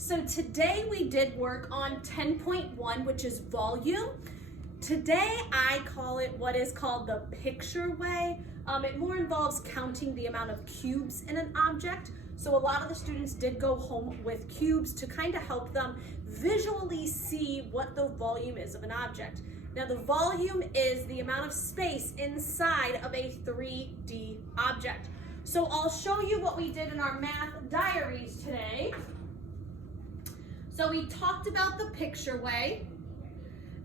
So today we did work on 10.1, which is volume. Today I call it what is called the picture way. It more involves counting the amount of cubes in an object. So a lot of the students did go home with cubes to kind of help them visually see what the volume is of an object. Now the volume is the amount of space inside of a 3D object. So I'll show you what we did in our math diaries today. So we talked about the picture way.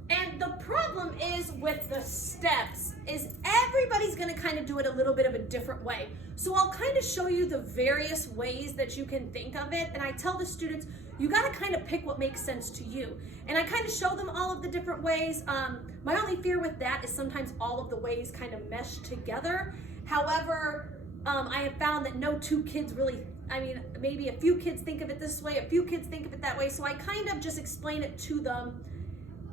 And the problem is with the steps is everybody's going to kind of do it a little bit of a different way. So I'll kind of show you the various ways that you can think of it. And I tell the students, you got to kind of pick what makes sense to you. And I kind of show them all of the different ways. My only fear with that is sometimes all of the ways kind of mesh together. However, I have found that no two kids really, maybe a few kids think of it this way, a few kids think of it that way. So I kind of just explain it to them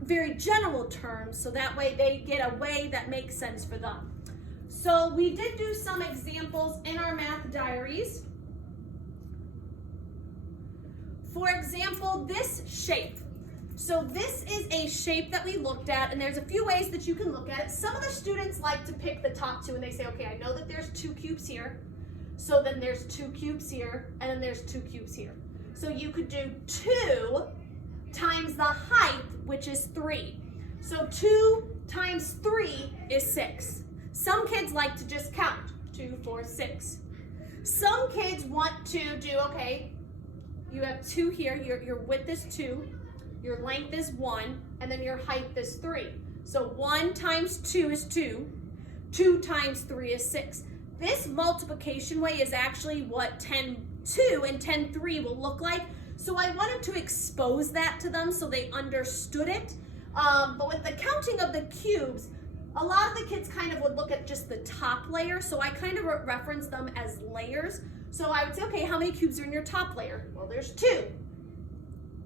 very general terms, so that way they get a way that makes sense for them. So we did do some examples in our math diaries. For example, this shape. So this is a shape that we looked at, and there's a few ways that you can look at it. Some of the students like to pick the top two, and they say, okay, I know that there's 2 cubes here, so then there's 2 cubes here, and then there's 2 cubes here. So you could do 2 times the height, which is 3. So 2 times 3 is 6. Some kids like to just count 2, 4, 6. Some kids want to do, okay, you have 2 here, your width is 2, your length is 1, and then your height is 3. So 1 times 2 is 2, 2 times 3 is 6. This multiplication way is actually what 10.2 and 10.3 will look like. So I wanted to expose that to them so they understood it. But with the counting of the cubes, a lot of the kids kind of would look at just the top layer. So I kind of reference them as layers. So I would say, okay, how many cubes are in your top layer? Well, there's 2.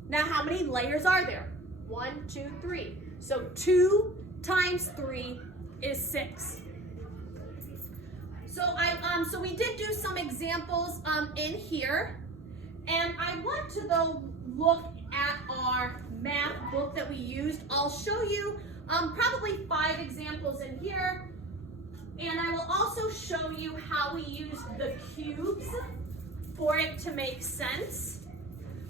Now, how many layers are there? 1, 2, 3. So 2 times 3 is 6. So we did do some examples in here. And I want to, though, look at our math book that we used. I'll show you probably 5 examples in here. And I will also show you how we used the cubes for it to make sense.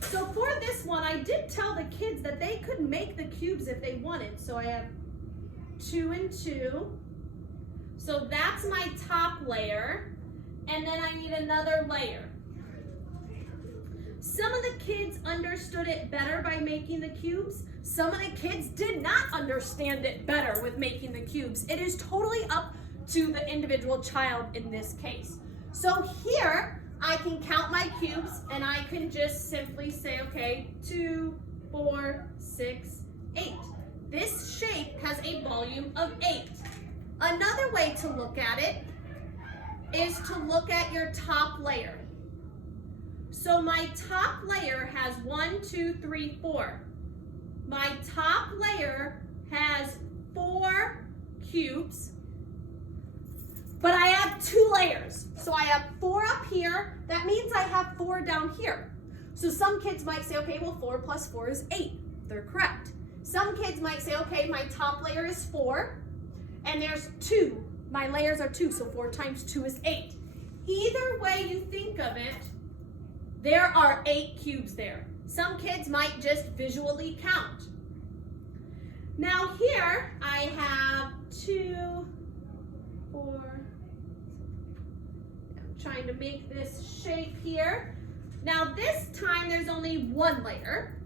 So for this one, I did tell the kids that they could make the cubes if they wanted. So I have 2 and 2. So that's my top layer. And then I need another layer. Some of the kids understood it better by making the cubes. Some of the kids did not understand it better with making the cubes. It is totally up to the individual child in this case. So here, I can count my cubes and I can just simply say, okay, 2, 4, 6, 8. This shape has a volume of 8. Another way to look at it is to look at your top layer. So my top layer has 1, 2, 3, 4. My top layer has 4 cubes, but I have 2 layers. So I have 4 up here. That means I have 4 down here. So some kids might say, okay, well, 4 plus 4 is 8. They're correct. Some kids might say, okay, my top layer is 4, and there's 2. My layers are 2, so 4 times 2 is 8. Either way you think of it, there are 8 cubes there. Some kids might just visually count. Now here I have 2, 4, I'm trying to make this shape here. Now this time there's only 1 layer.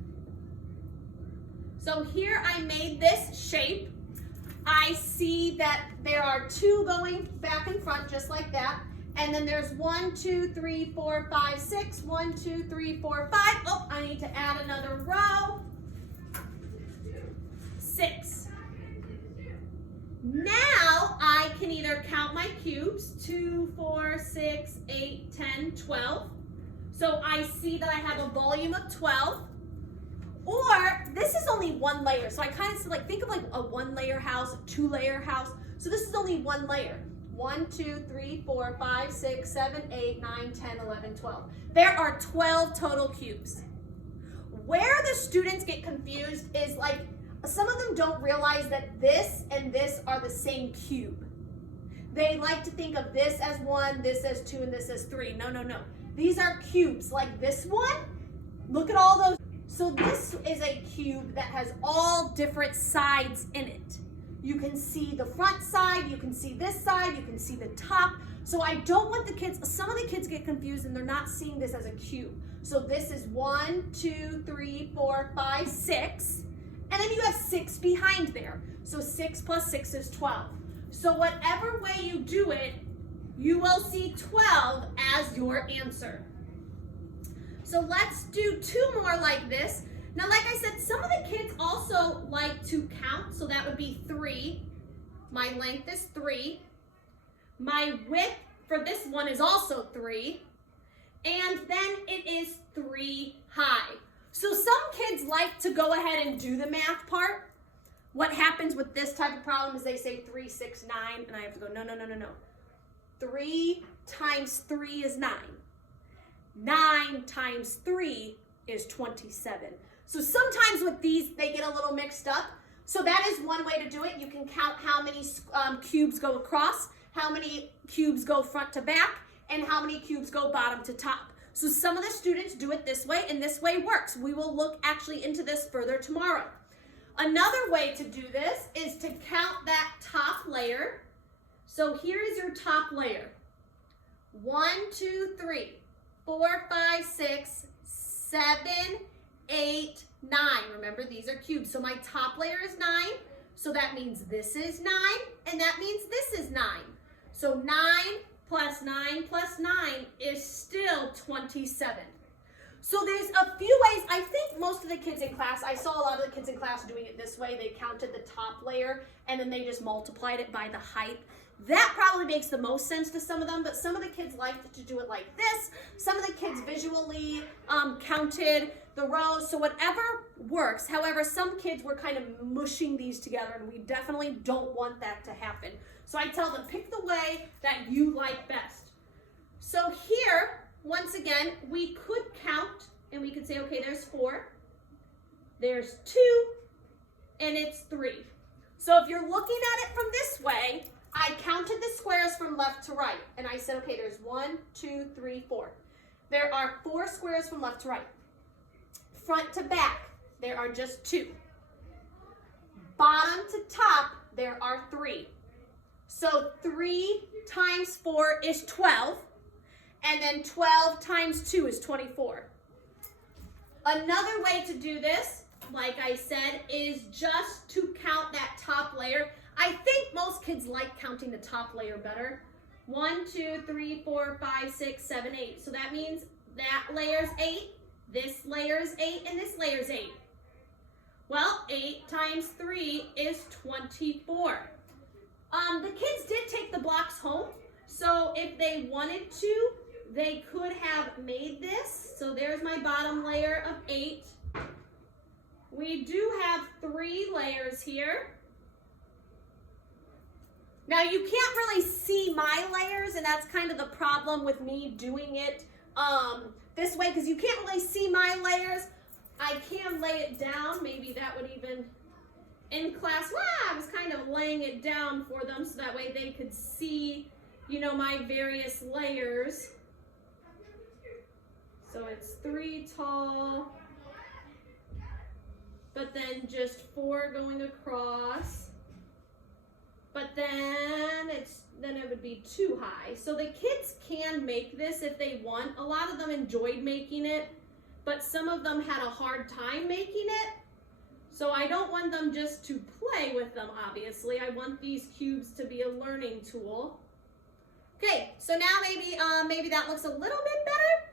So here I made this shape. I see that there are 2 going back and front just like that. And then there's 1, 2, 3, 4, 5, 6. 1, 2, 3, 4, 5. Oh, I need to add another row. 6. Now I can either count my cubes, 2, 4, 6, 8, 10, 12. So I see that I have a volume of 12. Or this is only 1 layer. So I kind of think of like a 1-layer house, a 2-layer house. So this is only 1 layer. 1, 2, 3, 4, 5, 6, 7, 8, 9, 10, 11, 12. There are 12 total cubes. Where the students get confused is like, some of them don't realize that this and this are the same cube. They like to think of this as 1, this as 2, and this as 3. No, no, no. These are cubes. Like this one, look at all those. So this is a cube that has all different sides in it. You can see the front side, you can see this side, you can see the top. So I don't want the kids, some of the kids get confused and they're not seeing this as a cube. So this is 1, 2, 3, 4, 5, 6. And then you have 6 behind there. So 6 plus 6 is 12. So whatever way you do it, you will see 12 as your answer. So let's do 2 more like this. Now, like I said, some of the kids also like to count. So that would be 3. My length is 3. My width for this one is also 3. And then it is 3 high. So some kids like to go ahead and do the math part. What happens with this type of problem is they say 3, 6, 9, and I have to go, no, no, no, no, no. 3 times 3 is 9. 9 times 3 is 27. So sometimes with these, they get a little mixed up. So that is one way to do it. You can count how many cubes go across, how many cubes go front to back, and how many cubes go bottom to top. So some of the students do it this way, and this way works. We will look actually into this further tomorrow. Another way to do this is to count that top layer. So here is your top layer. 1, 2, 3, 4, 5, 6, 7, 8, 9. Remember, these are cubes. So my top layer is 9. So that means this is 9, and that means this is 9. So 9 plus 9 plus 9 is still 27. So there's a few ways. I think most of the kids in class, I saw a lot of the kids in class doing it this way. They counted the top layer and then they just multiplied it by the height. That probably makes the most sense to some of them, but some of the kids liked to do it like this. Some of the kids visually counted the rows, so whatever works. However, some kids were kind of mushing these together, and we definitely don't want that to happen. So I tell them, pick the way that you like best. So here, once again, we could count, and we could say, okay, there's 4, there's 2, and it's 3. So if you're looking at it from this way, I counted the squares from left to right, and I said, okay, there's 1, 2, 3, 4. There are 4 squares from left to right. Front to back, there are just 2. Bottom to top, there are 3. So 3 times 4 is 12, and then 12 times 2 is 24. Another way to do this, like I said, is just to count that top layer. I think most kids like counting the top layer better. 1, 2, 3, 4, 5, 6, 7, 8. So that means that layer's 8, this layer's 8, and this layer's 8. Well, 8 times 3 is 24. The kids did take the blocks home, so if they wanted to, they could have made this. So there's my bottom layer of 8. We do have 3 layers here. Now you can't really see my layers, and that's kind of the problem with me doing it this way, because you can't really see my layers. I can lay it down. Maybe that would even, in class, I was kind of laying it down for them so that way they could see, you know, my various layers. So it's 3 tall, but then just 4 going across. But then it would be 2 high. So the kids can make this if they want. A lot of them enjoyed making it, but some of them had a hard time making it. So I don't want them just to play with them, obviously. I want these cubes to be a learning tool. Okay, so now maybe that looks a little bit better.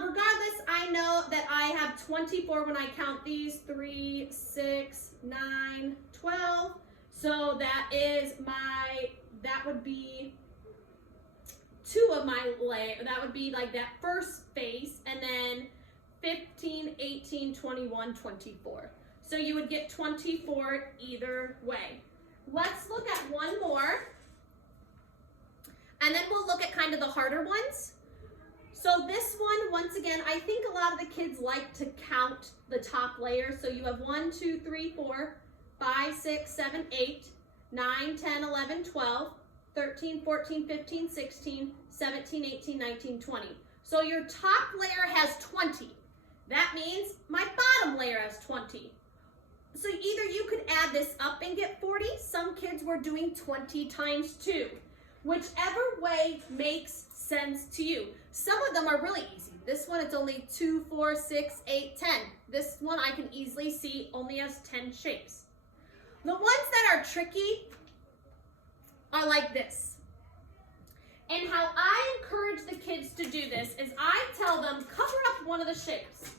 Regardless, I know that I have 24 when I count these. 3, 6, 9, 12. So that would be 2 of my layer. That would be like that first face, and then 15, 18, 21, 24. So you would get 24 either way. Let's look at one more, and then we'll look at kind of the harder ones. So this one, once again, I think a lot of the kids like to count the top layer. So you have 1, 2, 3, 4, 5, 6, 7, 8, 9, 10, 11, 12, 13, 14, 15, 16, 17, 18, 19, 20. So your top layer has 20. That means my bottom layer has 20. So either you could add this up and get 40. Some kids were doing 20 times 2. Whichever way makes sense to you. Some of them are really easy. This one, it's only 2, 4, 6, 8, 10. This one I can easily see only has 10 shapes. The ones that are tricky are like this. And how I encourage the kids to do this is I tell them, cover up one of the shapes.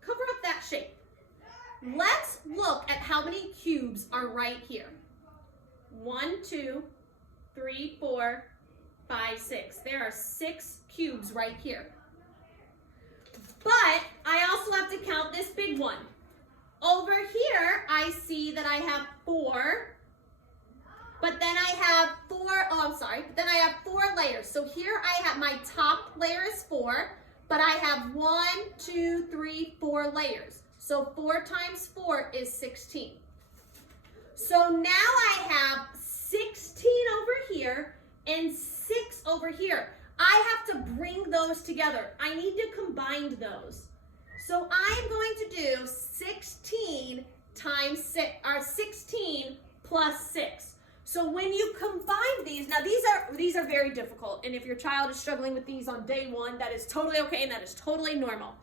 Cover up that shape. Let's look at how many cubes are right here. 1, 2, 3, 4, 5, 6. There are 6 cubes right here. But I also have to count this big one. Over here, I see that I have 4, but then I have 4, then I have 4 layers. So here I have my top layer is 4, but I have 1, 2, 3, 4 layers. So 4 times 4 is 16. So now I have 16 over here and 6 over here. I have to bring those together. I need to combine those. So I'm going to do 16 times 6, or 16 plus 6. So when you combine these, now these are very difficult, and if your child is struggling with these on day 1, that is totally okay and that is totally normal.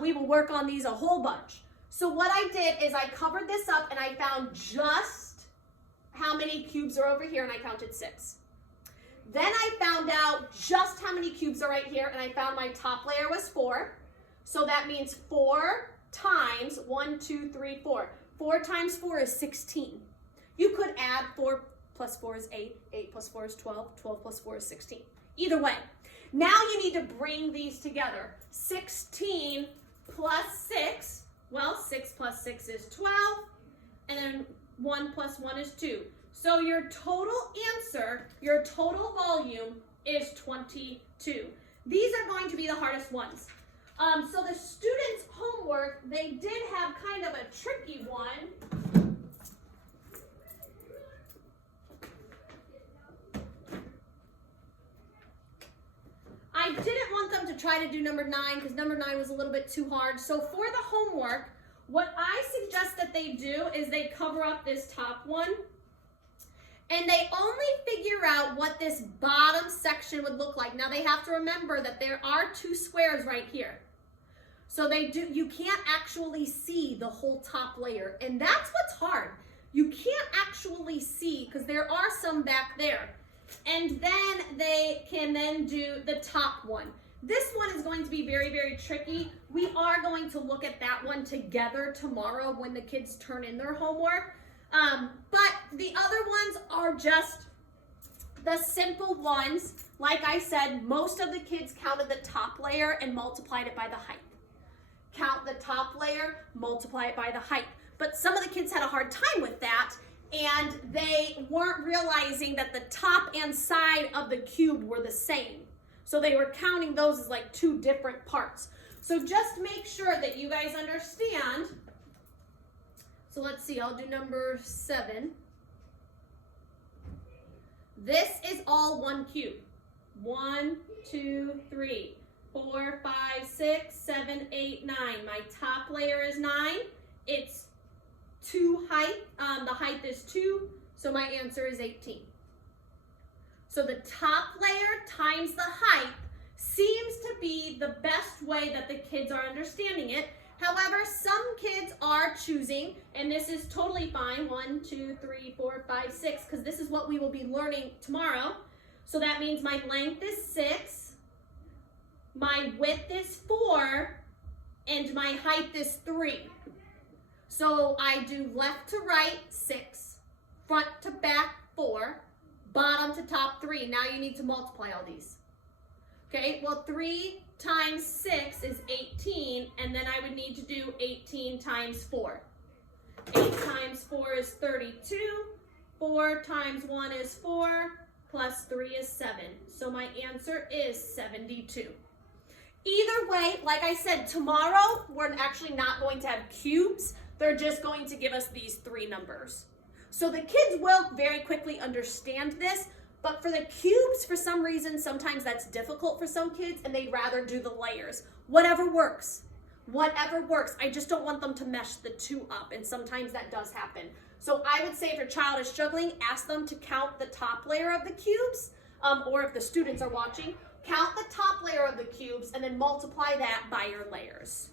We will work on these a whole bunch. So what I did is I covered this up and I found just how many cubes are over here, and I counted 6. Then I found out just how many cubes are right here, and I found my top layer was 4. So that means 4 times 1, 2, 3, 4. 4 times 4 is 16. You could add 4 plus 4 is 8. 8 plus 4 is 12. 12 plus 4 is 16. Either way. Now you need to bring these together. 16 plus 6. Well, 6 plus 6 is 12. And then 1 plus 1 is 2. So your total answer, your total volume is 22. These are going to be the hardest ones. So the students' homework, they did have kind of a tricky one. I didn't want them to try to do number 9 because number 9 was a little bit too hard. So for the homework, what I suggest that they do is they cover up this top one. And they only figure out what this bottom section would look like. Now they have to remember that there are 2 squares right here. So you can't actually see the whole top layer. And that's what's hard. You can't actually see because there are some back there. And then they can then do the top one. This one is going to be very, very tricky. We are going to look at that one together tomorrow when the kids turn in their homework. But the other ones are just the simple ones. Like I said, most of the kids counted the top layer and multiplied it by the height. Count the top layer, multiply it by the height. But some of the kids had a hard time with that, and they weren't realizing that the top and side of the cube were the same. So they were counting those as like 2 different parts. So just make sure that you guys understand. So let's see, I'll do number 7. This is all 1 cube. 1, 2, 3, 4, 5, 6, 7, 8, 9. My top layer is 9. It's 2 height. The height is 2, so my answer is 18. So the top layer times the height seems to be the best way that the kids are understanding it. However, some kids are choosing, and this is totally fine, 1, 2, 3, 4, 5, 6, because this is what we will be learning tomorrow. So that means my length is 6, my width is 4, and my height is 3. So I do left to right, 6, front to back, 4, bottom to top, 3. Now you need to multiply all these. Okay, well 3 times 6 is 18, and then I would need to do 18 times 4. 8 times 4 is 32. 4 times 1 is 4. plus 3 is 7. So my answer is 72. Either way, like I said, tomorrow we're actually not going to have cubes. They're just going to give us these 3 numbers. So the kids will very quickly understand this, but for the cubes, for some reason, sometimes that's difficult for some kids and they'd rather do the layers. Whatever works. Whatever works. I just don't want them to mesh the 2 up, and sometimes that does happen. So I would say if your child is struggling, ask them to count the top layer of the cubes, or if the students are watching, count the top layer of the cubes and then multiply that by your layers.